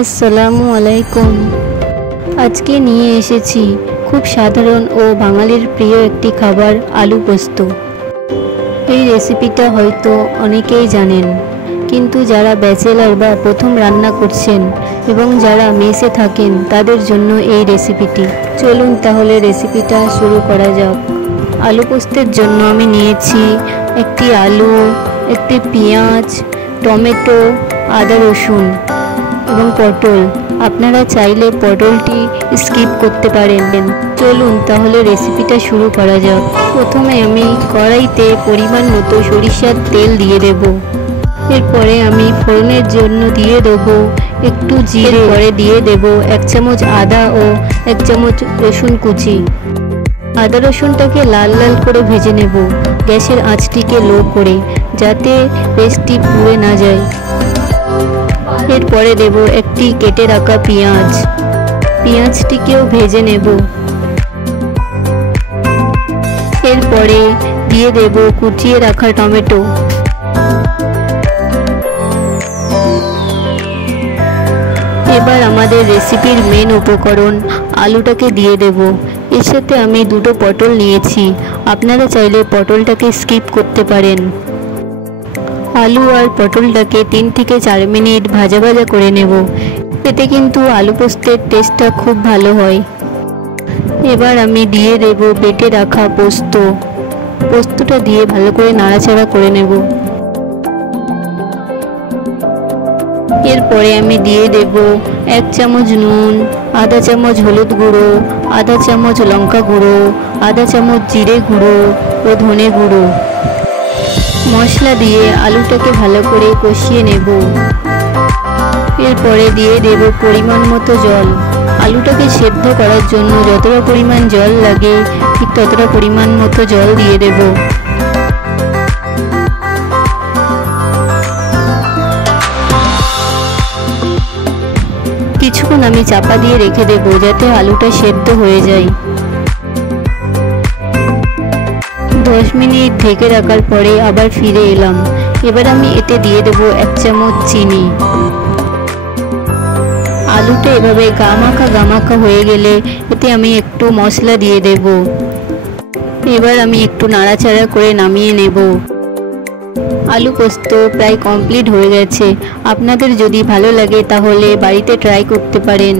আসসালামু আলাইকুম। আজকে নিয়ে এসেছি খুব সাধারণ ও বাঙালির প্রিয় একটি খাবার, আলু পোস্ত। এই রেসিপিটা হয়তো অনেকেই জানেন, কিন্তু যারা ব্যাচেলার বা প্রথম রান্না করছেন এবং যারা মেসে থাকেন তাদের জন্য এই রেসিপিটি। চলুন তাহলে রেসিপিটা শুরু করা যাক। আলু পোস্তের জন্য আমি নিয়েছি একটি আলু, একটি পেঁয়াজ, টমেটো, আদা রসুন এবং পটল। আপনারা চাইলে পটলটি স্কিপ করতে পারেন। চলুন তাহলে রেসিপিটা শুরু করা যাক। প্রথমে আমি কড়াইতে পরিমাণ মতো সরিষার তেল দিয়ে দেব। এরপরে আমি ফোড়নের জন্য দিয়ে দেব একটু জিরে, পরে দিয়ে দেব 1 চামচ আদা ও 1 চামচ রসুন কুচি। আদা রসুনটাকে লাল লাল করে ভেজে নেব, গ্যাসের আঁচটিকে লো করে, যাতে পেস্টটি পুড়ে না যায়। এরপরে দেব একটি কেটে রাখা পেঁয়াজ, পেঁয়াজটিকেও ভেজে নেব। এরপরে দিয়ে দেব কুচিয়ে রাখা টমেটো। এবার আমাদের রেসিপির মেন উপকরণ আলুটাকে দিয়ে দেব। এর সাথে আমি 2টো পটল নিয়েছি, আপনারা চাইলে পটলটাকে স্কিপ করতে পারেন। আলু আর পটলটাকে 3 থেকে 4 মিনিট ভাজা ভাজা করে নেব, এতে কিন্তু আলু পোস্তের টেস্টটা খুব ভালো হয়। এবার আমি দিয়ে দেব বেটে রাখা পোস্তটা দিয়ে ভালো করে নাড়াচাড়া করে নেব। এরপরে আমি দিয়ে দেব 1 চামচ নুন, আধা চামচ হলুদ গুঁড়ো, আধা চামচ লঙ্কা গুঁড়ো, আধা চামচ জিরে গুঁড়ো ও ধনে গুঁড়ো। মশলা দিয়ে আলুটাকে ভালো করে কষিয়ে নেব। এরপরে দিয়ে দেব পরিমাণ মতো জল। আলুটাকে সেদ্ধ করার জন্য যতটা পরিমাণ জল লাগে ঠিক ততটা পরিমাণ মতো জল দিয়ে দেব। কিছুক্ষণ আমি চাপা দিয়ে রেখে দেব যাতে আলুটা সেদ্ধ হয়ে যায়। 10 মিনিট ঢেকে রাখার পরে আবার ফিরে এলাম। এবার আমি এতে দিয়ে দেব 1 চামচ চিনি। আলুটা এভাবে গামাখা হয়ে গেলে এতে আমি একটু মশলা দিয়ে দেব। এবার আমি একটু নাড়াচাড়া করে নামিয়ে নেব। আলু পোস্ত প্রায় কমপ্লিট হয়ে গেছে। আপনাদের যদি ভালো লাগে তাহলে বাড়িতে ট্রাই করতে পারেন।